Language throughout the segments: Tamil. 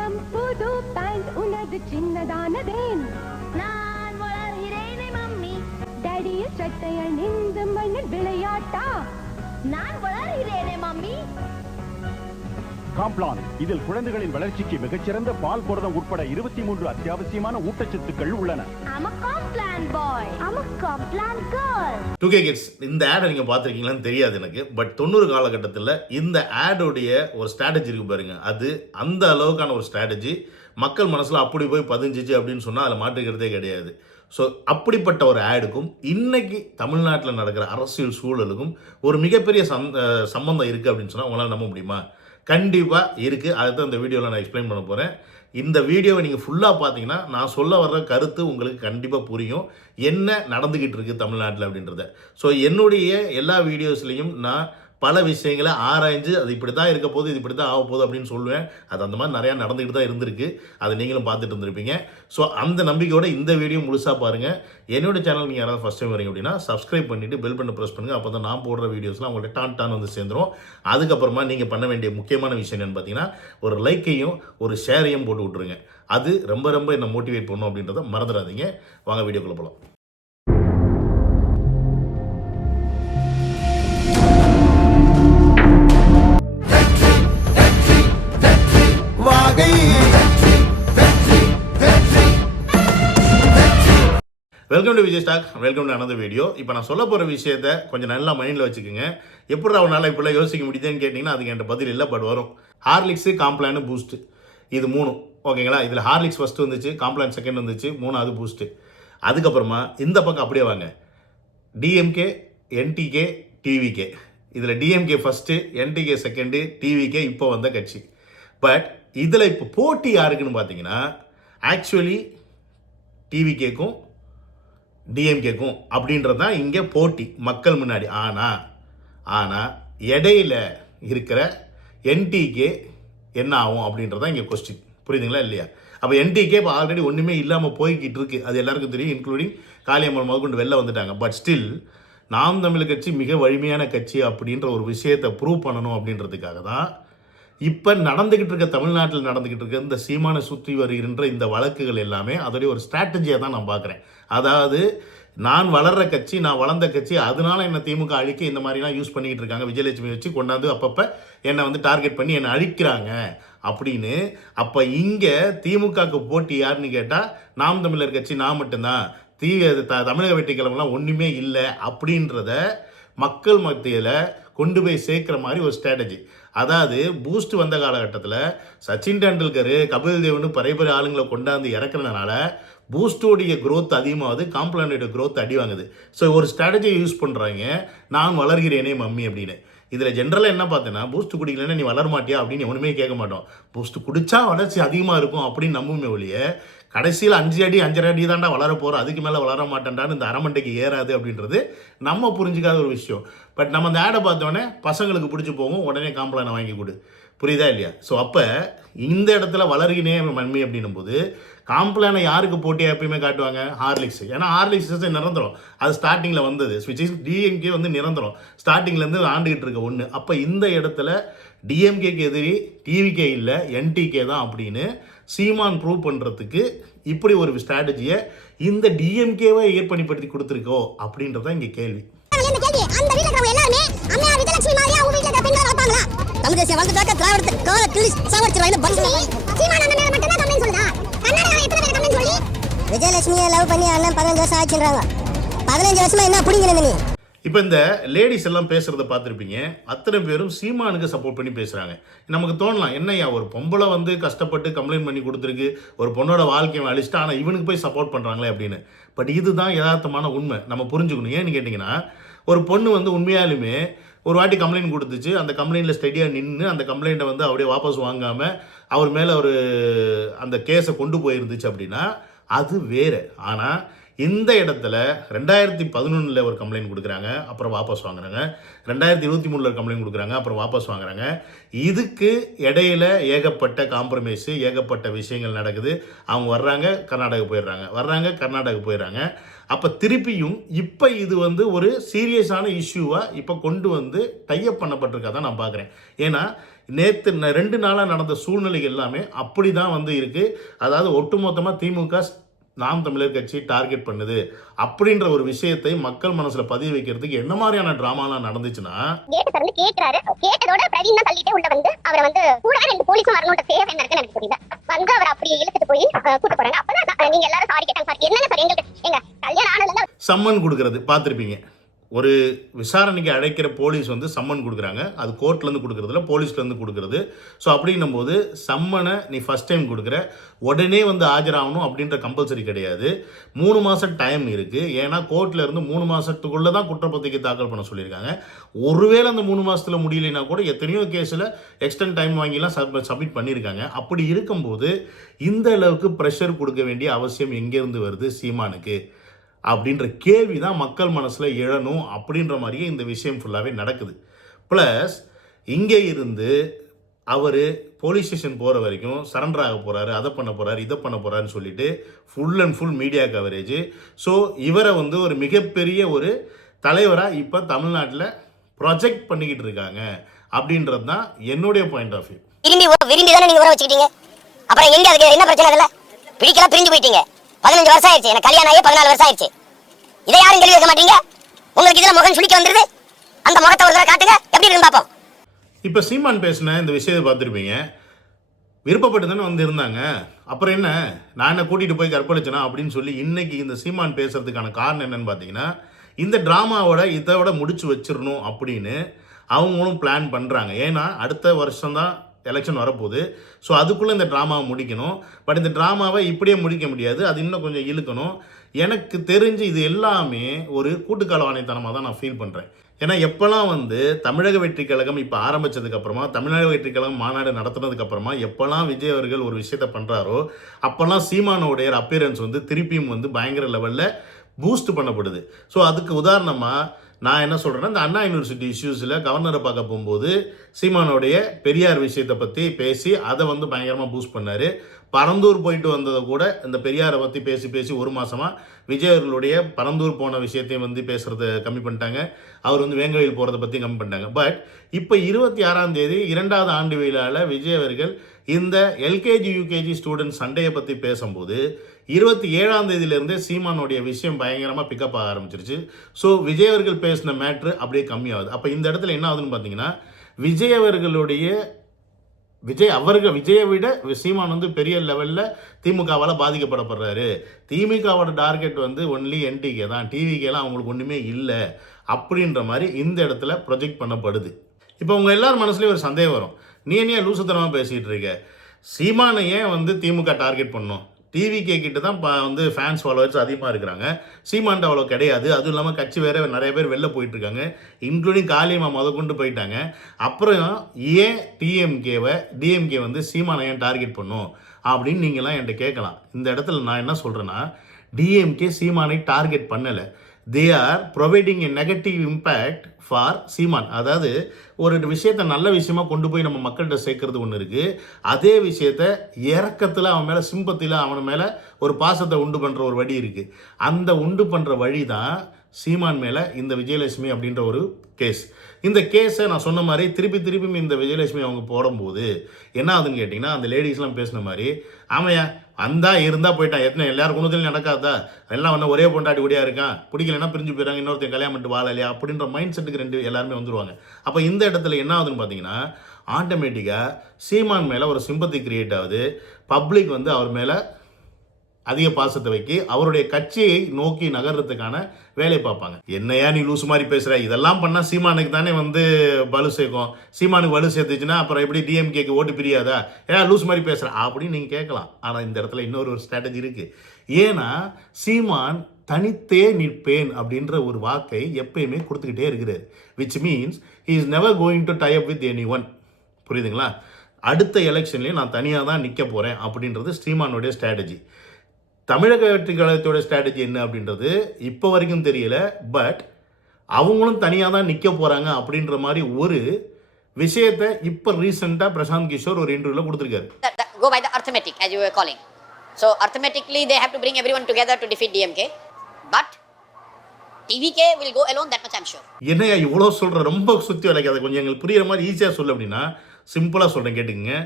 மாதம் புது பேண்ட் உனது சின்னதானதேன் நான் வளர்கிறேனே மம்மி. டேடிய சட்டை அணிந்து மண்ணில் விளையாட்டா நான் வளர்கிறேனே மம்மி. காம்ப்ளான் இதில் குழந்தைகளின் வளர்ச்சிக்கு மிகச்சிறந்த பால் புரதம் உட்பட 23 அத்தியாவசியமான ஊட்டச்சத்துக்கள் உள்ளன. I'm a Complan boy. I'm a Complan girl. 2K kids இந்த ஆடை நீங்கள் பார்த்துருக்கீங்களான்னு தெரியாது எனக்கு. பட் 90 காலகட்டத்தில் இந்த ஆடோடைய ஒரு ஸ்ட்ராட்டஜி இருக்கு பாருங்க, அது அந்த அளவுக்கான ஒரு ஸ்ட்ராட்டஜி மக்கள் மனசில் அப்படி போய் பதிஞ்சிச்சு அப்படின்னு சொன்னால் அதில் மாற்றுக்கிறதே கிடையாது. ஸோ அப்படிப்பட்ட ஒரு ஆடுக்கும் இன்னைக்கு தமிழ்நாட்டில் நடக்கிற அரசியல் சூழலுக்கும் ஒரு மிகப்பெரிய சம்பந்தம் இருக்குது அப்படின்னு சொன்னால் உங்களால் நம்ப முடியுமா? கண்டிப்பாக இருக்குது. அதுதான் இந்த வீடியோவில் நான் எக்ஸ்பிளைன் பண்ண போகிறேன். இந்த வீடியோவை நீங்கள் ஃபுல்லாக பார்த்தீங்கன்னா நான் சொல்ல வர்ற கருத்து உங்களுக்கு கண்டிப்பாக புரியும், என்ன நடந்துக்கிட்டு இருக்குது தமிழ்நாட்டில் அப்படின்றத. ஸோ என்னுடைய எல்லா வீடியோஸ்லேயும் நான் பல விஷயங்களை ஆராய்ஞ்சு அது இப்படி தான் இருக்க போகுது, இது இப்படி தான் ஆக போகுது அப்படின்னு சொல்லுவேன். அது அந்த மாதிரி நிறையா நடந்துக்கிட்டு தான் இருந்திருக்கு, அதை நீங்களும் பார்த்துட்டு இருந்திருப்பீங்க. ஸோ அந்த நம்பிக்கையோட இந்த வீடியோ முழுசாக பாருங்கள். என்னோடய சேனல் நீங்கள் யாராவது ஃபஸ்ட் டைம் வரீங்க அப்படின்னா சப்ஸ்கிரைப் பண்ணிவிட்டு பெல் பண்ண ப்ரெஸ் பண்ணுங்கள். அப்போ தான் நான் போடுற வீடியோஸ்லாம் உங்கள்கிட்ட டான் வந்து சேர்ந்துடும். அதுக்கப்புறமா நீங்கள் பண்ண வேண்டிய முக்கியமான விஷயம் என்னென்னு பார்த்தீங்கன்னா ஒரு லைக்கையும் ஒரு ஷேரையும் போட்டு விட்ருங்க. அது ரொம்ப ரொம்ப என்னை மோட்டிவேட் பண்ணும் அப்படின்றத மறந்துடாதீங்க. வாங்க வீடியோக்குள்ளே போகலாம். Welcome to Vijay stock, welcome to another video. இப்போ நான் சொல்ல போகிற விஷயத்தை கொஞ்சம் நல்லா மைண்டில் வச்சுக்கோங்க. எப்படி அவனால் இப்படிலாம் யோசிக்க முடியுதுன்னு கேட்டிங்கன்னா அதுக்கு என்கிட்ட பதில் இல்லை, பட் வரும். ஹார்லிக்ஸு, காம்ப்ளானு, பூஸ்ட்டு, இது 3 ஓகேங்களா. இதில் ஹார்லிக்ஸ் ஃபஸ்ட்டு வந்துச்சு, காம்ப்ளான் செகண்ட் வந்துச்சு, 3வது பூஸ்ட்டு. அதுக்கப்புறமா இந்த பக்கம் அப்படியே வாங்க, டிஎம்கே, என்டிகே, டிவிகே. இதில் DMK first, NTK second, TVK இப்போ வந்த கட்சி. பட் இதில் இப்போ போட்டி யாருக்குன்னு பார்த்தீங்கன்னா ஆக்சுவலி டிவிகேக்கும் டிஎம்கேக்கும் அப்படின்றது தான் இங்கே போட்டி மக்கள் முன்னாடி. ஆனால் இடையில இருக்கிற என்டிகே என்ன ஆகும் அப்படின்றது தான் இங்கே கொஸ்டின். புரியுதுங்களா இல்லையா? அப்போ என்டிகே இப்போ ஆல்ரெடி ஒன்றுமே இல்லாமல் போய்கிட்டு இருக்குது, அது எல்லாருக்கும் தெரியும், இன்க்ளூடிங் காளியம்மன் முதற்கொண்டு வெளில வந்துட்டாங்க. பட் ஸ்டில் நாம் தமிழர் கட்சி மிக வலிமையான கட்சி அப்படின்ற ஒரு விஷயத்தை ப்ரூவ் பண்ணணும் அப்படின்றதுக்காக தான் இப்போ நடந்துக்கிட்டு இருக்க தமிழ்நாட்டில் நடந்துக்கிட்டு இருக்க இந்த சீமானை சுற்றி வருகின்ற இந்த வழக்குகள் எல்லாமே அதோடைய ஒரு ஸ்ட்ராட்டஜியாக தான் நான் பார்க்குறேன். அதாவது நான் வளர்கிற கட்சி, நான் வளர்ந்த கட்சி, அதனால என்னை திமுக அழிக்க இந்த மாதிரிலாம் யூஸ் பண்ணிக்கிட்டு இருக்காங்க. விஜயலட்சுமி வச்சு கொண்டாந்து அப்பப்போ என்னை வந்து டார்கெட் பண்ணி என்னை அழிக்கிறாங்க அப்படின்னு. அப்போ இங்கே திமுகவுக்கு போட்டி யாருன்னு கேட்டால் நாம் தமிழர் கட்சி, நான் மட்டும்தான், தமிழக வெற்றிக்கிழமெல்லாம் ஒன்றுமே இல்லை அப்படின்றத மக்கள் மத்தியில் கொண்டு போய் சேர்க்குற மாதிரி ஒரு ஸ்ட்ராட்டஜி. அதாவது பூஸ்ட் வந்த காலகட்டத்தில் சச்சின் டெண்டுல்கர், கபில் தேவ்னு பெரிய ஆளுங்களை கொண்டாந்து இறக்குறதுனால பூஸ்டோடைய க்ரோத் அதிகமாகுது, காம்ப்ளானோட க்ரோத் அடி வாங்குது. ஸோ ஒரு ஸ்ட்ராட்டஜியை யூஸ் பண்ணுறாங்க, நான் வளர்கிறேனே மம்மி அப்படின்னு. இதில் ஜென்ரலாக என்ன பார்த்தேன்னா, பூஸ்ட் குடிக்கலன்னா நீ வளர மாட்டியா அப்படின்னு ஒன்றுமே கேட்க மாட்டோம். பூஸ்ட் குடித்தா வளர்ச்சி அதிகமாக இருக்கும் அப்படின்னு நம்புமே ஒழிய கடைசியில் 5 அடி 5.5 அடி தாண்டா வளர போகிறோம், அதுக்கு மேலே வளர மாட்டேன்டான்னு இந்த அரமண்டைக்கு ஏறாது அப்படின்றது நம்ம புரிஞ்சிக்காத ஒரு விஷயம். பட் நம்ம அந்த ஆடை பார்த்தோன்னே பசங்களுக்கு பிடிச்சி போகும், உடனே காம்ப்ளானை வாங்கி கொடு. புரியுதா இல்லையா? ஸோ அப்போ இந்த இடத்துல வளர்கினே மண்மை அப்படின்னும் போது காம்ப்ளானை யாருக்கு போட்டியாக எப்பயுமே காட்டுவாங்க? ஹார்லிக்ஸ். ஏன்னா ஹார்லிக்ஸ் நிரந்தரம், அது ஸ்டார்டிங்கில் வந்தது. ஸ்விட்ச் டிஎம்கே வந்து நிரந்தரம், ஸ்டார்டிங்லேருந்து ஆண்டுகிட்டு இருக்க ஒன்று. அப்போ இந்த இடத்துல டிஎம்கேக்கு எதிரி டிவிகே இல்லை, என்டிகே தான் அப்படின்னு சீமான் ப்ரூவ் பண்ணுறதுக்கு இப்படி ஒரு ஸ்ட்ராட்டஜியை இந்த டிஎம்கேவை ஏற்படுத்தி கொடுத்துருக்கோ அப்படின்றதான் இங்கே கேள்வி. விஜயலட்சுமியை லவ் பண்ணி அண்ணன் 15 வருஷம் ஆச்சுன்றாங்க. 15 வருஷமா என்ன பிடிங்கல நீ? இப்போ இந்த லேடிஸ் எல்லாம் பேசுகிறத பார்த்துருப்பீங்க, அத்தனை பேரும் சீமானுக்கு சப்போர்ட் பண்ணி பேசுகிறாங்க. நமக்கு தோணலாம், என்னையா ஒரு பொம்பளை வந்து கஷ்டப்பட்டு கம்ப்ளைண்ட் பண்ணி கொடுத்துருக்கு, ஒரு பொண்ணோட வாழ்க்கையை அழிச்சிட்டா, ஆனால் இவனுக்கு போய் சப்போர்ட் பண்ணுறாங்களே அப்படின்னு. பட் இதுதான் யதார்த்தமான உண்மை, நம்ம புரிஞ்சுக்கணும். ஏன்னு கேட்டிங்கன்னா, ஒரு பொண்ணு வந்து உண்மையாலுமே ஒரு வாட்டி கம்ப்ளைண்ட் கொடுத்துச்சு, அந்த கம்ப்ளைண்ட்டில் ஸ்டடியாக நின்று அந்த கம்ப்ளைண்ட்டை வந்து அப்படியே வாபஸ் வாங்காமல் அவர் மேலே ஒரு அந்த கேஸை கொண்டு போயிருந்துச்சு அப்படின்னா அது வேறு. ஆனால் இந்த இடத்துல 2011 ஒரு கம்ப்ளைண்ட் கொடுக்குறாங்க, அப்புறம் வாபஸ் வாங்குறாங்க. 2023 ஒரு கம்ப்ளைண்ட் கொடுக்குறாங்க, அப்புறம் வாபஸ் வாங்குறாங்க. இதுக்கு இடையில ஏகப்பட்ட காம்ப்ரமைஸு, ஏகப்பட்ட விஷயங்கள் நடக்குது. அவங்க வர்றாங்க, கர்நாடகா போயிடுறாங்க, வர்றாங்க, கர்நாடகா போயிடுறாங்க. அப்போ திருப்பியும் இப்போ இது வந்து ஒரு சீரியஸான இஷ்யூவாக இப்போ கொண்டு வந்து டைப் பண்ணப்பட்டிருக்கா தான் நான் பார்க்குறேன். ஏன்னா நேற்று 2 நாளாக நடந்த சூழ்நிலைகள் எல்லாமே அப்படி தான் வந்து இருக்குது. அதாவது ஒட்டுமொத்தமாக திமுக நாம் தமிழர் கட்சி டார்கெட் பண்ணுது அப்படின்ற ஒரு விஷயத்தை மக்கள் மனசுல பதிவு வைக்கிறதுக்கு என்ன மாதிரியான டிராமாலாம் நடந்துச்சுன்னா, கேட்ட திறந்து கேக்குறாரு. கேட்டதோட பிரவீன் தான் தள்ளிட்டே உள்ள வந்து அவரை வந்து கூட 2 போலீஸும் வரணும்ன்ற தேவை என்ன இருக்குன்னு எனக்கு புரியல. வந்து அவர் அப்படியே இழுத்துட்டு போய் கூட்டு போறாங்க. அப்பதான் நீங்க எல்லாரும் சாரி கேட்டாங்க. சார் என்னங்க சார், எங்களுக்கு எங்க கல்யாணம் ஆனதுல சம்மன் கொடுக்கறது பார்த்துருப்பீங்க. ஒரு விசாரணைக்கு அழைக்கிற போலீஸ் வந்து சம்மன் கொடுக்குறாங்க. அது கோர்ட்லேருந்து கொடுக்குறதுல போலீஸ்லேருந்து கொடுக்குறது. ஸோ அப்படின்னும் போது சம்மனை நீ ஃபஸ்ட் டைம் கொடுக்குற உடனே வந்து ஆஜராகணும் அப்படின்ற கம்பல்சரி கிடையாது. 3 மாதம் டைம் இருக்குது. ஏன்னா கோர்ட்டில் இருந்து 3 மாதத்துக்குள்ளே தான் குற்றப்பத்திரிக்கை தாக்கல் பண்ண சொல்லியிருக்காங்க. ஒருவேளை அந்த 3 மாதத்தில் முடியலைன்னா கூட எத்தனையோ கேஸில் எக்ஸ்டெண்ட் டைம் வாங்கிலாம் சப்மிட் பண்ணியிருக்காங்க. அப்படி இருக்கும்போது இந்த அளவுக்கு ப்ரெஷர் கொடுக்க வேண்டிய அவசியம் எங்கேருந்து வருது சீமானுக்கு அப்படின்ற கேள்வி தான் மக்கள் மனசில் எழணும். அப்படின்ற மாதிரியே இந்த விஷயம் ஃபுல்லாகவே நடக்குது. ப்ளஸ் இங்கே இருந்து அவர் போலீஸ் ஸ்டேஷன் போகிற வரைக்கும் சரண்டர் ஆக போகிறாரு, அதை பண்ண போகிறாரு, இதை பண்ண போகிறாருன்னு சொல்லிட்டு full and full media coverage. So இவரை வந்து ஒரு மிகப்பெரிய ஒரு தலைவராக இப்போ தமிழ்நாட்டில் ப்ரொஜெக்ட் பண்ணிக்கிட்டு இருக்காங்க அப்படின்றது தான் என்னுடைய பாயிண்ட் ஆஃப் வியூ. விரும்பி தானே நீங்கள் உற வச்சுக்கிட்டீங்க, அப்புறம் எங்கே அதுக்கு என்ன பிரச்சனை? அதில் பிடிக்கலாம், பிரிஞ்சு போயிட்டீங்க. 15 வருஷம் ஆயிடுச்சு, எனக்கு கல்யாணம் ஆகி 14 வருஷம் ஆயிடுச்சு. இதை யாரும் கேள்வி வைக்க மாட்டீங்க. உங்களுக்கு இதில் முகம் சுளிக்க வந்துருது. அந்த முகத்தை ஒரு தடவை காட்டுங்க, எப்படி இருக்குன்னு பார்ப்போம். இப்போ சீமான் பேசின இந்த விஷயத்தை பார்த்துருப்பீங்க. விருப்பப்பட்டு தானே வந்து இருந்தாங்க. அப்புறம் என்ன, நான் என்ன கூட்டிகிட்டு போய் கற்பழிச்சனா அப்படின்னு சொல்லி இன்னைக்கு இந்த சீமான் பேசுறதுக்கான காரணம் என்னன்னு பார்த்தீங்கன்னா, இந்த ட்ராமாவோட இதோட முடிச்சு வச்சிடணும் அப்படின்னு அவங்களும் பிளான் பண்ணுறாங்க. ஏன்னா அடுத்த வருஷம்தான் எலெக்ஷன் வரப்போகுது. ஸோ அதுக்குள்ளே இந்த ட்ராமாவை முடிக்கணும். பட் இந்த ட்ராமாவை இப்படியே முடிக்க முடியாது, அது இன்னும் கொஞ்சம் இழுக்கணும். எனக்கு தெரிஞ்சு இது எல்லாமே ஒரு கூட்டுக்காலவாணித்தனமாக தான் நான் ஃபீல் பண்ணுறேன். ஏன்னா எப்போல்லாம் வந்து தமிழக வெற்றி கழகம் இப்போ ஆரம்பித்ததுக்கப்புறமா, தமிழக வெற்றி கழகம் மாநாடு நடத்துனதுக்கப்புறமா எப்போல்லாம் விஜய் அவர்கள் ஒரு விஷயத்த பண்ணுறாரோ அப்போல்லாம் சீமானோடைய அப்பியரன்ஸ் வந்து திருப்பியும் வந்து பயங்கர லெவலில் பூஸ்ட் பண்ணப்படுது. ஸோ அதுக்கு உதாரணமாக நான் என்ன சொல்கிறேன்னா, இந்த அண்ணா யூனிவர்சிட்டி இஷ்யூஸில் கவர்னரை பார்க்க போகும்போது சீமானோடைய பெரியார் விஷயத்தை பற்றி பேசி அதை வந்து பயங்கரமாக பூஸ்ட் பண்ணார். பரந்தூர் போயிட்டு வந்ததை கூட இந்த பெரியாரை பற்றி பேசி 1 மாதமாக விஜய் அவர்களுடைய பரந்தூர் போன விஷயத்தையும் வந்து பேசுகிறத கம்மி பண்ணிட்டாங்க. அவர் வந்து வேங்கவையில் போகிறத பற்றி கம்மி பண்ணிட்டாங்க. பட் இப்போ 26ஆம் தேதி 2வது ஆண்டு விழாவில் விஜய் அவர்கள் இந்த எல்கேஜி யூகேஜி ஸ்டூடெண்ட் சண்டையை பற்றி பேசும்போது 27ஆம் தேதியிலேருந்தே சீமானுடைய விஷயம் பயங்கரமாக பிக்கப் ஆக ஆரம்பிச்சிருச்சு. ஸோ விஜய் அவர்கள் பேசின மேட்ரு அப்படியே கம்மியாகுது. அப்போ இந்த இடத்துல என்ன ஆகுதுன்னு பார்த்தீங்கன்னா, விஜயை விட சீமான் வந்து பெரிய லெவலில் திமுகவால் பாதிக்கப்படப்படுறாரு. திமுகவோட டார்கெட் வந்து ஒன்லி என்டிகே தான், டிவிக்கெலாம் அவங்களுக்கு ஒன்றுமே இல்லை அப்படின்ற மாதிரி இந்த இடத்துல ப்ரொஜெக்ட் பண்ணப்படுது. இப்போ உங்கள் எல்லார் மனசுலேயும் ஒரு சந்தேகம் வரும், நீ ஏன் லூசுத்தனமாக பேசிகிட்டு இருக்க? சீமானை ஏன் வந்து திமுக டார்கெட் பண்ணணும்? டிவிகே கிட்ட தான் வந்து ஃபேன்ஸ் ஃபாலோவர்ஸ் அதிகமாக இருக்கிறாங்க, சீமான்ட்ட அவ்வளோ கிடையாது. அதுவும் இல்லாமல் கட்சி வேறு நிறைய பேர் வெளில போயிட்டுருக்காங்க, இன்க்ளூடிங் காளியம்மா கொண்டு போயிட்டாங்க. அப்புறம் ஏன் டிஎம்கே வந்து சீமானை ஏன் டார்கெட் பண்ணும் அப்படின்னு நீங்களாம் என்கிட்ட கேட்கலாம். இந்த இடத்துல நான் என்ன சொல்கிறேன்னா, டிஎம்கே சீமானை டார்கெட் பண்ணலை. They are providing a negative impact for Seeman. அதாவது ஒரு விஷயத்தை நல்ல விஷயமா கொண்டு போய் நம்ம மக்கள்கிட்ட சேர்க்கறது ஒன்று இருக்குது. அதே விஷயத்த இறக்கத்தில் அவன் மேலே சிம்பத்தில் அவன் மேலே ஒரு பாசத்தை உண்டு பண்ணுற ஒரு வழி இருக்குது. அந்த உண்டு பண்ணுற வழி தான் சீமான் மேலே இந்த விஜயலட்சுமி அப்படின்ற ஒரு கேஸ். இந்த கேஸை நான் சொன்ன மாதிரி திருப்பி இந்த விஜயலட்சுமி அவங்க போடும்போது என்ன ஆகுதுன்னு கேட்டிங்கன்னா, அந்த லேடிஸ்லாம் பேசின மாதிரி, ஆமையா வந்தா இருந்தால் போயிட்டான், எல்லாரும் குணத்திலும் நடக்காதா, எல்லாம் வந்து ஒரே பொண்டாட்டி கூடியா இருக்கான், பிடிக்கலன்னா பிரிஞ்சு போயிடறாங்க, இன்னொருத்தர் கல்யாணம் பண்ணிட்டு வாழலையா அப்படின்ற மைண்ட் செட்டுக்கு எல்லாருமே வந்துடுவாங்க. அப்போ இந்த இடத்துல என்ன ஆகுதுன்னு பார்த்தீங்கன்னா, ஆட்டோமேட்டிக்காக சீமான் மேலே ஒரு சிம்பத்தி கிரியேட் ஆகுது. பப்ளிக் வந்து அவர் மேலே அதிக பாசத்தை வைக்கி அவருடைய கட்சியை நோக்கி நகர்றதுக்கான வேலை பார்ப்பாங்க. என்னையா நீ லூசு மாதிரி பேசுகிற, இதெல்லாம் பண்ணால் சீமானுக்கு தானே வந்து வலு சேர்க்கும், சீமானுக்கு வலு சேர்த்துச்சுன்னா அப்புறம் எப்படி டிஎம்கேக்கு ஓட்டு பிரியாதா, ஏன் லூசு மாதிரி பேசுகிற அப்படின்னு நீங்கள் கேட்கலாம். ஆனால் இந்த இடத்துல இன்னொரு ஸ்ட்ராட்டஜி இருக்குது. ஏன்னா சீமான் தனித்தே நிற்பேன் அப்படின்ற ஒரு வாக்கை எப்பயுமே கொடுத்துக்கிட்டே இருக்கிறார். Which means he is never going to tie up with anyone. புரியுதுங்களா? அடுத்த எலெக்ஷன்லேயும் நான் தனியாக தான் நிற்க போகிறேன் அப்படின்றது சீமானுடைய ஸ்ட்ராட்டஜி. தமிழக வெற்றி கழகத்தோட ஸ்ட்ராட்டஜி என்ன அப்படின்றது இப்போ வரைக்கும் தெரியல. பட் அவங்களும் தனியாக தான் நிற்க போகிறாங்க அப்படின்ற மாதிரி ஒரு விஷயத்தை இப்போ ரீசெண்டாக பிரசாந்த் கிஷோர் ஒரு இன்டர்வியூவில் கொடுத்துருக்காரு. Go by the arithmetic as you were calling. So arithmetically they have to bring everyone together to defeat DMK. But TVK will go alone, that much I'm sure. என்னையா இவ்வளோ சொல்கிற, ரொம்ப சுற்றி வளைக்காத, கொஞ்சம் எங்களுக்கு புரியுற மாதிரி ஈஸியாக சொல்லு அப்படின்னா சிம்பிளாக சொல்கிறேன் கேட்டுக்கங்க.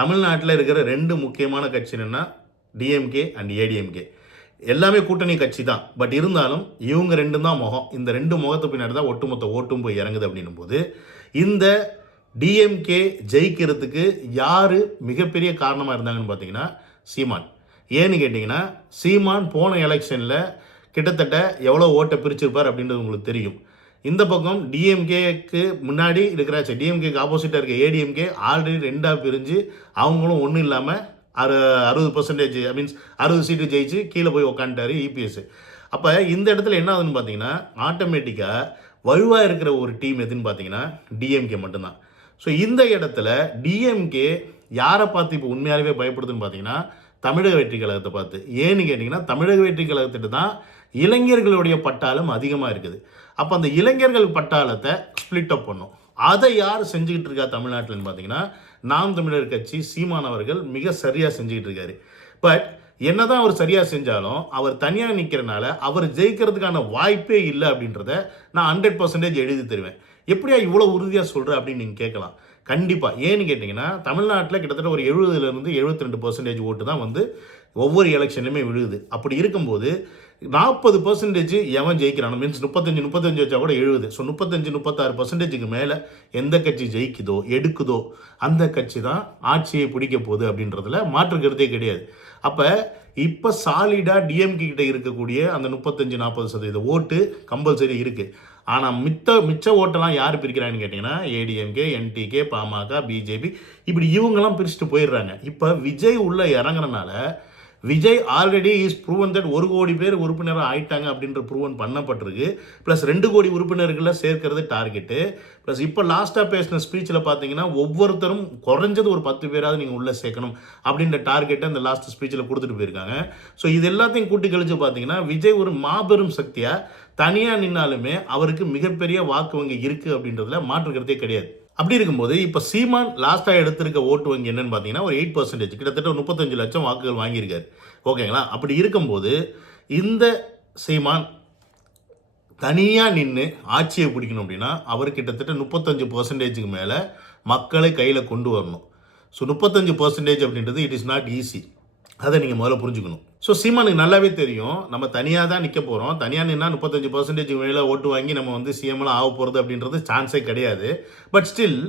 தமிழ்நாட்டில் இருக்கிற 2 முக்கியமான கட்சி என்னென்னா டிஎம்கே அண்ட் ஏடிஎம்கே. எல்லாமே கூட்டணி கட்சி தான். பட் இருந்தாலும் இவங்க 2 தான் முகம். இந்த 2 முகத்து பின்னாடி தான் ஒட்டுமொத்த ஓட்டும் போய் இறங்குது அப்படின்னும் போது இந்த டிஎம்கே ஜெயிக்கிறதுக்கு யார் மிகப்பெரிய காரணமாக இருந்தாங்கன்னு பார்த்தீங்கன்னா சீமான். ஏன்னு கேட்டிங்கன்னா சீமான் போன எலெக்ஷனில் கிட்டத்தட்ட எவ்வளோ ஓட்டை பிரிச்சிருப்பார் அப்படின்றது உங்களுக்கு தெரியும். இந்த பக்கம் டிஎம்கேக்கு முன்னாடி இருக்கிற டிஎம்கேக்கு ஆப்போசிட்டாக இருக்க ஏடிஎம்கே ஆல்ரெடி 2ஆக பிரிஞ்சு அவங்களும் ஒன்றும் இல்லாமல் 60% மீன்ஸ் 60 சீட்டு ஜெயிச்சு கீழே போய் உக்காந்துட்டாரு இபிஎஸ். அப்போ இந்த இடத்துல என்ன ஆகுதுன்னு பார்த்தீங்கன்னா ஆட்டோமேட்டிக்காக வலுவாக இருக்கிற ஒரு டீம் எதுன்னு பார்த்தீங்கன்னா டிஎம்கே மட்டும்தான். ஸோ இந்த இடத்துல டிஎம்கே யாரை பார்த்து இப்போ உண்மையாகவே பயப்படுதுன்னு பார்த்தீங்கன்னா தமிழக வெற்றி கழகத்தை பார்த்து. ஏன்னு கேட்டிங்கன்னா தமிழக வெற்றி கழகத்திட்டு தான் இளைஞர்களுடைய பட்டாளம் அதிகமாக இருக்குது. அப்போ அந்த இளைஞர்கள் பட்டாளத்தை ஸ்பிளிட் அப் பண்ணும். அதை யார் செஞ்சுக்கிட்டு இருக்கா தமிழ்நாட்டில்னு பார்த்தீங்கன்னா நாம் தமிழர் கட்சி சீமான் அவர்கள் மிக சரியாக செஞ்சுக்கிட்டு இருக்காரு. பட் என்னதான் அவர் சரியாக செஞ்சாலும் அவர் தனியாக நிற்கிறனால அவர் ஜெயிக்கிறதுக்கான வாய்ப்பே இல்லை அப்படின்றத நான் 100% எழுதி தருவேன். எப்படியா இவ்வளோ உறுதியாக சொல்கிற அப்படின்னு நீங்கள் கேட்கலாம். கண்டிப்பாக. ஏன்னு கேட்டிங்கன்னா தமிழ்நாட்டில் கிட்டத்தட்ட ஒரு 70% 72% ஓட்டு தான் வந்து ஒவ்வொரு எலெக்ஷன்லையுமே விழுகுது. அப்படி இருக்கும்போது 40% எவன் ஜெயிக்கிறானோ மீன்ஸ் 35 வச்சா கூட 70. ஸோ 35-36% மேலே எந்த கட்சி ஜெயிக்குதோ எடுக்குதோ அந்த கட்சி தான் ஆட்சியை பிடிக்க போகுது அப்படின்றதுல மாற்றுக்கிறதே கிடையாது. அப்போ இப்போ சாலிடாக டிஎம்கே கிட்ட இருக்கக்கூடிய அந்த 35-40% ஓட்டு கம்பல்சரி இருக்குது. ஆனால் மிச்ச ஓட்டெல்லாம் யார் பிரிக்கிறான்னு கேட்டிங்கன்னா ஏடிஎம்கே, என்டிகே, பாமக, பிஜேபி இப்படி இவங்கெல்லாம் பிரிச்சுட்டு போயிடுறாங்க. இப்போ விஜய் உள்ளே இறங்குறனால Vijay already is proven that 1 crore பேர் உறுப்பினராக ஆயிட்டாங்க அப்படின்ற ப்ரூவன் பண்ணப்பட்டிருக்கு. ப்ளஸ் 2 கோடி உறுப்பினர்களை சேர்க்கறது டார்கெட்டு. ப்ளஸ் இப்போ லாஸ்ட்டாக பேசின ஸ்பீச்சில் பார்த்தீங்கன்னா ஒவ்வொருத்தரும் குறைஞ்சது ஒரு 10 பேராவது நீங்கள் உள்ளே சேர்க்கணும் அப்படின்ற டார்கெட்டை அந்த லாஸ்ட் ஸ்பீச்சில் கொடுத்துட்டு போயிருக்காங்க. ஸோ இது எல்லாத்தையும் கூட்டி கழிச்சு பார்த்தீங்கன்னா விஜய் ஒரு மாபெரும் சக்தியாக தனியாக நின்னாலுமே அவருக்கு மிகப்பெரிய வாக்கு வங்கி இருக்குது அப்படின்றதுல மாற்றுக்கிறதே கிடையாது. அப்படி இருக்கும்போது இப்போ சீமான் லாஸ்ட்டாக எடுத்திருக்க ஓட்டு வங்கி என்னன்னு பார்த்தீங்கன்னா ஒரு 8%, கிட்டத்தட்ட 35 லட்சம் வாக்குகள் வாங்கியிருக்காரு. ஓகேங்களா? அப்படி இருக்கும்போது இந்த சீமான் தனியாக நின்று ஆட்சியை பிடிக்கணும் அப்படின்னா அவர் கிட்டத்தட்ட 35% மேலே மக்களை கையில் கொண்டு வரணும். ஸோ 35% அப்படின்றது இட் இஸ் நாட் ஈஸி. அதை நீங்கள் முதல்ல புரிஞ்சுக்கணும். ஸோ சீமானுக்கு நல்லாவே தெரியும் நம்ம தனியாக தான் நிற்க போகிறோம். தனியாக நின்னா 35% மேலே ஓட்டு வாங்கி நம்ம வந்து சிஎம்லாம் ஆக போகிறது அப்படின்றது சான்ஸே கிடையாது. பட் ஸ்டில்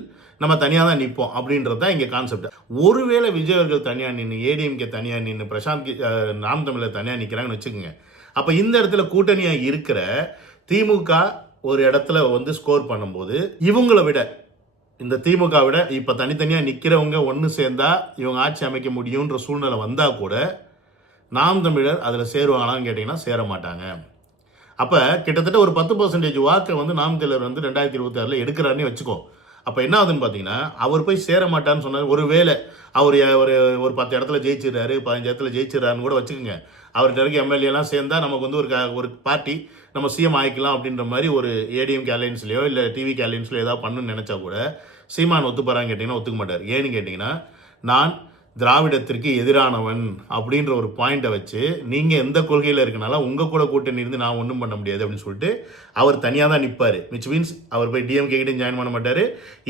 நம்ம தனியாக தான் நிற்போம் அப்படின்றது தான் இங்கே கான்செப்ட். ஒருவேளை விஜய் அவர்கள் தனியாக நின்று, ஏடிஎம்கே தனியாக நின்று, பிரசாந்த் நாம் தமிழர் தனியாக நிற்கிறாங்கன்னு வச்சுக்கோங்க. அப்போ இந்த இடத்துல கூட்டணியாக இருக்கிற திமுக ஒரு இடத்துல வந்து ஸ்கோர் பண்ணும்போது இவங்களை விட இந்த திமுக விட இப்போ தனித்தனியாக நிற்கிறவங்க ஒன்று சேர்ந்தா இவங்க ஆட்சி அமைக்க முடியுன்ற சூழ்நிலை வந்தால் கூட நாம் தமிழர் அதில் சேருவாங்களான்னு கேட்டிங்கன்னா சேர மாட்டாங்க. அப்போ கிட்டத்தட்ட ஒரு 10% வாக்கை வந்து நாம் தமிழர் வந்து 2026 எடுக்கிறாருன்னு வச்சுக்கோ. அப்போ என்ன ஆகுதுன்னு பார்த்தீங்கன்னா அவர் போய் சேர மாட்டான்னு சொன்னார். ஒருவேளை அவர் ஒரு 10 இடத்துல ஜெயிச்சிடறாரு, 15 இடத்துல ஜெயிச்சிடறாருன்னு கூட வச்சுக்கோங்க. அவர்கிட்ட இருக்க எம்எல்ஏலாம் சேர்ந்தால் நமக்கு வந்து ஒரு பார்ட்டி நம்ம சிஎம் ஆகிக்கலாம் அப்படின்ற மாதிரி ஒரு ஏடிஎம்கே அலையன்ஸ்லையோ இல்லை டிவிகே அலையன்ஸ்லையோ ஏதாவது பண்ணுன்னு நினச்சா கூட சீமான் ஒத்துப்பாரான்னு கேட்டிங்கன்னா ஒத்துக்க மாட்டார். ஏன்னு கேட்டிங்கன்னா நான் திராவிடத்திற்கு எதிரானவன் அப்படின்ற ஒரு பாயிண்ட்டை வச்சு நீங்கள் எந்த கொள்கையில் இருக்கனால உங்கள் கூட கூட்டணி இருந்து நான் ஒன்றும் பண்ண முடியாது அப்படின்னு சொல்லிட்டு அவர் தனியாக தான் நிற்பார். விச் மீன்ஸ் அவர் போய் டிஎம்கே கிட்டையும் ஜாயின் பண்ண மாட்டார்,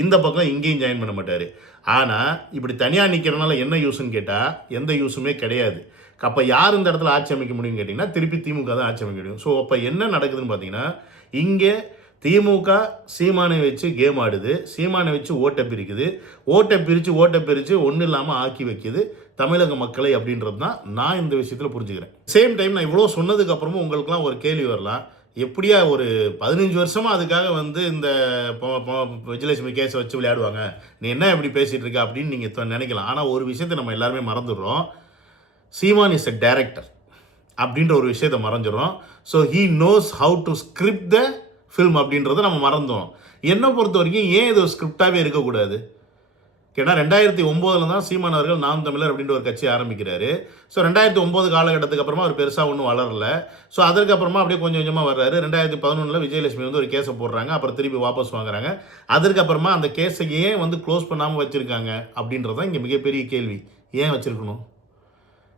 இந்த பக்கம் இங்கேயும் ஜாயின் பண்ண மாட்டார். ஆனால் இப்படி தனியாக நிற்கிறனால என்ன யூஸ்ன்னு கேட்டால் எந்த யூஸுமே கிடையாது. அப்போ யார் இந்த இடத்துல ஆட்சி அமைக்க முடியும்னு கேட்டிங்கன்னா திருப்பி திமுக தான் ஆட்சி அமைக்க முடியும். ஸோ அப்போ என்ன நடக்குதுன்னு பார்த்தீங்கன்னா இங்கே திமுக சீமானை வச்சு கேம் ஆடுது, சீமானை வச்சு ஓட்டை பிரிக்குது, ஓட்டை பிரித்து ஒன்றும் இல்லாமல் ஆக்கி வைக்குது தமிழக மக்களை அப்படின்றது தான் நான் இந்த விஷயத்தில் புரிஞ்சுக்கிறேன். சேம் டைம் நான் இவ்வளோ சொன்னதுக்கப்புறமும் உங்களுக்குலாம் ஒரு கேள்வி வரலாம், எப்படியா ஒரு 15 வருஷமாக அதுக்காக வந்து இந்த விஜயலட்சுமி கேஸை வச்சு விளையாடுவாங்க, நீ என்ன எப்படி பேசிகிட்டு இருக்க அப்படின்னு நீங்கள் நினைக்கலாம். ஆனால் ஒரு விஷயத்தை நம்ம எல்லாருமே மறந்துடுறோம், சீமான் இஸ் எ டைரக்டர் அப்படின்ற ஒரு விஷயத்தை மறந்துடுறோம். So he knows how to script the film அப்படின்றத நம்ம மறந்தோம். என்னை பொறுத்த வரைக்கும் ஏன் இது ஒரு ஸ்கிரிப்டாகவே இருக்கக்கூடாது? ஏன்னா 2009 தான் சீமான் அவர்கள் நாம் தமிழர் அப்படின்ற ஒரு கட்சி ஆரம்பிக்கிறாரு. ஸோ 2009 காலகட்டத்துக்கு அப்புறமா அவர் பெருசாக ஒன்றும் வளரல. ஸோ அதுக்கப்புறமா அப்படியே கொஞ்சம் கொஞ்சமாக வர்றாரு. 2011 விஜயலட்சுமி வந்து ஒரு கேஸை போடுறாங்க, அப்புறம் திருப்பி வாபஸ் வாங்குறாங்க. அதுக்கப்புறமா அந்த கேஸை ஏன் வந்து க்ளோஸ் பண்ணாமல் வச்சுருக்காங்க அப்படின்றதான் இங்கே மிகப்பெரிய கேள்வி. ஏன் வச்சுருக்கணும்?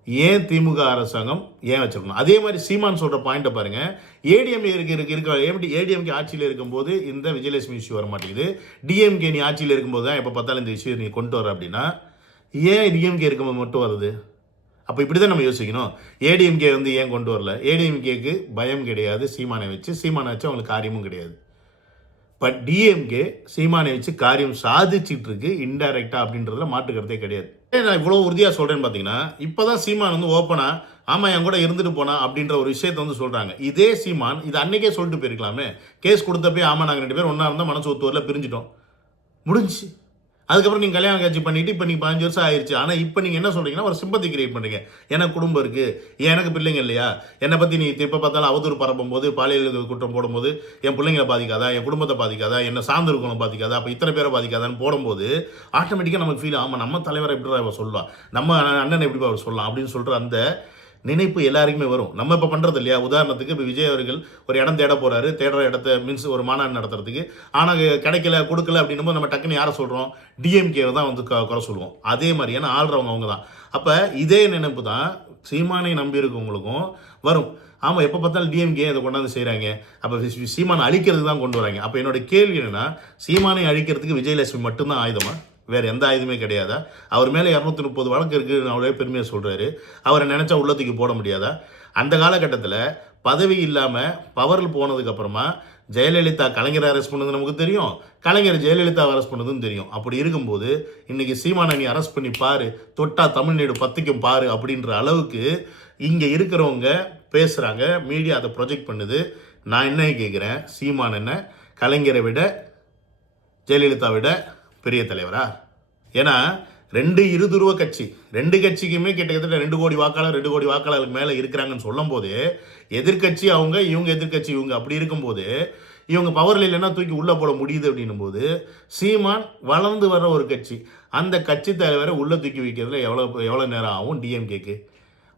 ஏன் திமுக அரசாங்கம் ஏன் வச்சிருக்கணும்? அதே மாதிரி சீமான் சொல்கிற பாயிண்ட்டை பாருங்கள். ஏடிஎம்கே ஆட்சியில் இருக்கும்போது இந்த விஜயலட்சுமி இஷ்யூ வர மாட்டேங்குது. டிஎம்கே நீ ஆட்சியில் இருக்கும்போது தான் எப்போ பார்த்தாலும் இந்த இஷ்யூ நீ கொண்டு வர அப்படின்னா ஏன் டிஎம்கே இருக்கும்போது மட்டும் வருது? அப்போ இப்படி தான் நம்ம யோசிக்கணும். ஏடிஎம்கே வந்து ஏன் கொண்டு வரல? ஏடிஎம்கேக்கு பயம் கிடையாது சீமானை வச்சு. சீமானை வச்சு அவங்களுக்கு காரியமும் கிடையாது. பட் டிஎம்கே சீமானை வச்சு காரியம் சாதிச்சுட்டு இருக்கு இன்டைரக்டா அப்படின்றதுல மாற்றுக்கிறதே கிடையாது. நான் இவ்வளோ உறுதியாக சொல்கிறேன்னு பார்த்தீங்கன்னா, இப்போ தான் சீமான் வந்து ஓப்பனாக ஆமாம் என் கூட இருந்துட்டு போனா அப்படின்ற ஒரு விஷயத்தை வந்து சொல்கிறாங்க. இதே சீமான் இது அன்னைக்கே சொல்லிட்டு போயிருக்கலாமே. கேஸ் கொடுத்தப்பே ஆமாம் நாங்கள் 2 பேரும் ஒன்றா இருந்தால் மனசு ஒத்து வரல, பிரிஞ்சிட்டோம், முடிஞ்சு. அதுக்கப்புறம் நீங்கள் கல்யாணம் காட்சி பண்ணிவிட்டு இப்போ நீங்கள் 15 வருஷம் ஆயிடுச்சு. ஆனால் இப்போ நீங்கள் என்ன சொல்கிறீங்கன்னா ஒரு சிம்பத்தி கிரியேட் பண்ணுறீங்க. எனக்கு குடும்பம் இருக்குது, எனக்கு பிள்ளைங்க இல்லையா, என்னை பற்றி நீ எப்போ பார்த்தாலும் அவதூறு பரப்பும் போது, பாலியல் குற்றம் போடும்போது என் பிள்ளைங்களை பாதிக்காதா, என் குடும்பத்தை பாதிக்காதா, என்னை சார்ந்து இருக்கணும் பாதிக்காதா, அப்போ இத்தனை பேரை பாதிக்காதான்னு போடும்போது ஆட்டோமேட்டிக்காக நமக்கு ஃபீல் ஆமாம் நம்ம தலைவரை எப்படி அவர் சொல்லலாம், நம்ம அண்ணனை எப்படி அவர் சொல்லலாம் அப்படின்னு சொல்கிற அந்த நினைப்பு எல்லாருக்குமே வரும். நம்ம இப்போ பண்ணுறது இல்லையா? உதாரணத்துக்கு இப்போ விஜய் அவர்கள் ஒரு இடம் தேட போகிறாரு. தேடுற இடத்த மீன்ஸ் ஒரு மாநாடு நடத்துறதுக்கு. ஆனால் கிடைக்கல கொடுக்கல அப்படின்னும் நம்ம டக்குன்னு யாரை சொல்கிறோம்? டிஎம்கேவை தான் வந்து குறை சொல்லுவோம். அதே மாதிரி ஏன்னா ஆள்றவங்க அவங்க தான். அப்போ இதே நினைப்பு தான் சீமானை நம்பி இருக்கவங்களுக்கும் வரும். ஆமாம் எப்போ பார்த்தாலும் டிஎம்கே இதை கொண்டாந்து செய்கிறாங்க, அப்போ சீமானை அழிக்கிறதுக்கு தான் கொண்டு வராங்க. அப்போ என்னோட கேள்வி என்னென்னா, சீமானை அழிக்கிறதுக்கு விஜயலட்சுமி மட்டும்தான் ஆயுதமா? வேறு எந்த ஆயுதமே கிடையாதா? அவர் மேலே 230 வழக்கு இருக்குன்னு அவரே பெருமையாக சொல்கிறாரு. அவரை நினச்சா உள்ளத்துக்கு போட முடியாதா? அந்த காலகட்டத்தில் பதவி இல்லாமல் பவரில் போனதுக்கப்புறமா ஜெயலலிதா கலைஞரை அரெஸ்ட் பண்ணது நமக்கு தெரியும், கலைஞர் ஜெயலலிதா அரெஸ்ட் பண்ணதும் தெரியும். அப்படி இருக்கும்போது இன்றைக்கி சீமானை நீ அரெஸ்ட் பண்ணி பாரு, தொட்டா தமிழ்நாடு பத்திக்கும் பாரு அப்படின்ற அளவுக்கு இங்கே இருக்கிறவங்க பேசுகிறாங்க. மீடியா அதை ப்ரொஜெக்ட் பண்ணுது. நான் என்ன கேட்குறேன், சீமான் என்ன கலைஞரை விட ஜெயலலிதா விட பெரிய தலைவரா? ஏன்னா 2 இருதுருவ கட்சி, 2 கட்சிக்குமே கிட்டத்தட்ட 2 கோடி வாக்காளர் 2 கோடி வாக்காளருக்கு மேலே இருக்கிறாங்கன்னு சொல்லும் போது எதிர்கட்சி அவங்க, இவங்க எதிர்கட்சி இவங்க. அப்படி இருக்கும்போது இவங்க பவரில் இல்லைன்னா தூக்கி உள்ளே போட முடியுது அப்படின்னும் போது சீமான் வளர்ந்து வர்ற ஒரு கட்சி, அந்த கட்சி தலைவரை உள்ளே தூக்கி வைக்கிறதுல எவ்வளோ நேரம் ஆகும் டிஎம்கேக்கு?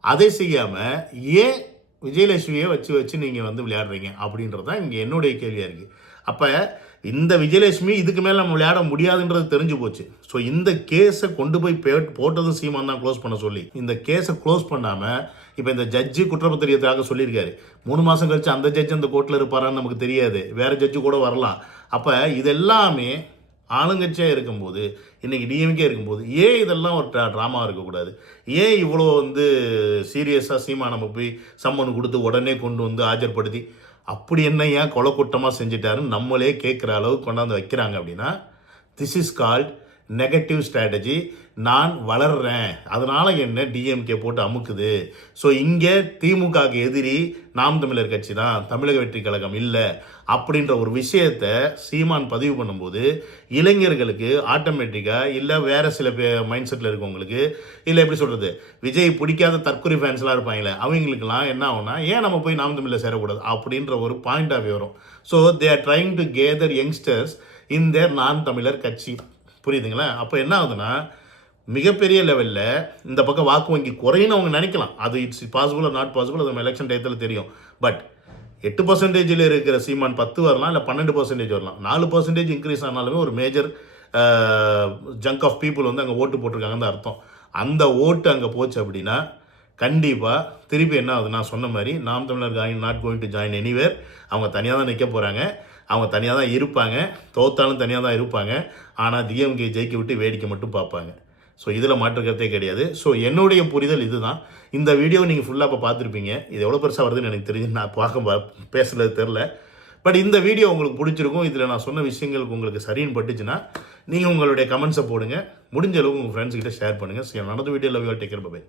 அதை செய்யாமல் ஏன் விஜயலட்சுமியை வச்சு நீங்கள் வந்து விளையாடுறீங்க அப்படின்றது தான் இங்கே என்னுடைய கேள்வியாக இருக்குது. அப்போ இந்த விஜயலட்சுமி இதுக்கு மேலே நம்ம விளையாட முடியாதுன்றது தெரிஞ்சு போச்சு. ஸோ இந்த கேஸை கொண்டு போய் போட்டதும் சீமான் தான் க்ளோஸ் பண்ண சொல்லி. இந்த கேஸை க்ளோஸ் பண்ணாமல் இப்போ இந்த ஜட்ஜு குற்றப்பத்திரிகையாக சொல்லியிருக்காரு. 3 மாதம் கழிச்சு அந்த ஜட்ஜ் அந்த கோர்ட்டில் இருப்பாரான்னு நமக்கு தெரியாது, வேறு ஜட்ஜு கூட வரலாம். அப்போ இதெல்லாமே ஆளுங்கட்சியாக இருக்கும்போது, இன்றைக்கி டிஎம்கே இருக்கும்போது ஏன் இதெல்லாம் ஒரு ட்ராமா இருக்கக்கூடாது? ஏன் இவ்வளோ வந்து சீரியஸாக சீமா நம்ம போய் சம்மன் கொடுத்து உடனே கொண்டு வந்து ஆஜர்படுத்தி அப்படி என்ன ஏன் கொலை குற்றமாக செஞ்சிட்டாருன்னு நம்மளே கேட்குற அளவுக்கு கொண்டாந்து வைக்கிறாங்க அப்படின்னா, this is called negative strategy. நான் வளர்றேன், அதனால் என்ன டிஎம்கே போட்டு அமுக்குது. ஸோ இங்கே திமுகவுக்கு எதிரி நாம் தமிழர் கட்சி தான், தமிழக வெற்றி கழகம் இல்லை அப்படின்ற ஒரு விஷயத்தை சீமான் பதிவு பண்ணும்போது இளைஞர்களுக்கு ஆட்டோமேட்டிக்காக, இல்லை வேறு சில மைண்ட் செட்டில் இருக்கவங்களுக்கு, இல்லை எப்படி சொல்கிறது, விஜய் பிடிக்காத தற்கொலை ஃபேன்ஸ்லாம் இருப்பாங்களே அவங்களுக்குலாம் என்ன ஆகும்னா, ஏன் நம்ம போய் நாம் தமிழில் சேரக்கூடாது அப்படின்ற ஒரு பாயிண்டாகவே வரும். So they are trying to gather youngsters in their Naam Tamilar கட்சி. புரியுதுங்களா? அப்போ என்ன ஆகுதுன்னா, மிகப்பெரிய லெவலில் இந்த பக்கம் வாக்கு வங்கி குறைன்னு அவங்க நினைக்கலாம். அது இட்ஸ் பாசிபிள் நாட் பாசிபிள், அது நம்ம எலெக்ஷன் டயத்தில் தெரியும். பட் 8% இருக்கிற சீமான் 10 வரலாம், இல்லை 12% வரலாம். 4% இன்க்ரீஸ் ஆனாலுமே ஒரு மேஜர் ஜங்க் ஆஃப் பீப்புள் வந்து அங்கே ஓட்டு போட்டிருக்காங்கன்னு அர்த்தம். அந்த ஓட்டு அங்கே போச்சு அப்படின்னா கண்டிப்பாக திருப்பி என்ன ஆகுது, நான் சொன்ன மாதிரி நாம் தமிழர் not going to join anywhere. அவங்க தனியாக தான் நிற்க போகிறாங்க, அவங்க தனியாக தான் இருப்பாங்க, தோத்தாலும் தனியாக தான் இருப்பாங்க. ஆனால் டிஎம்கே ஜெயிக்க விட்டு வேடிக்கை மட்டும் பார்ப்பாங்க. ஸோ இதில் மாற்றுக்கிறதே கிடையாது. ஸோ என்னுடைய புரிதல் இதுதான். இந்த வீடியோ நீங்கள் ஃபுல்லாக இப்போ பார்த்துருப்பீங்க. இது எவ்வளோ பெருசாக வருதுன்னு எனக்கு தெரிஞ்சு நான் பேசுகிறது தெரில. பட் இந்த வீடியோ உங்களுக்கு பிடிச்சிருக்கும். இதில் நான் சொன்ன விஷயங்களுக்கு உங்களுக்கு சரின்னு பட்டுச்சுன்னா நீங்கள் உங்களுடைய கமெண்ட்ஸை போடுங்க. முடிஞ்ச அளவுக்கு உங்கள் ஃப்ரெண்ட்ஸ்கிட்ட ஷேர் பண்ணுங்கள். ஸோ நடந்த video love you all, take care, by.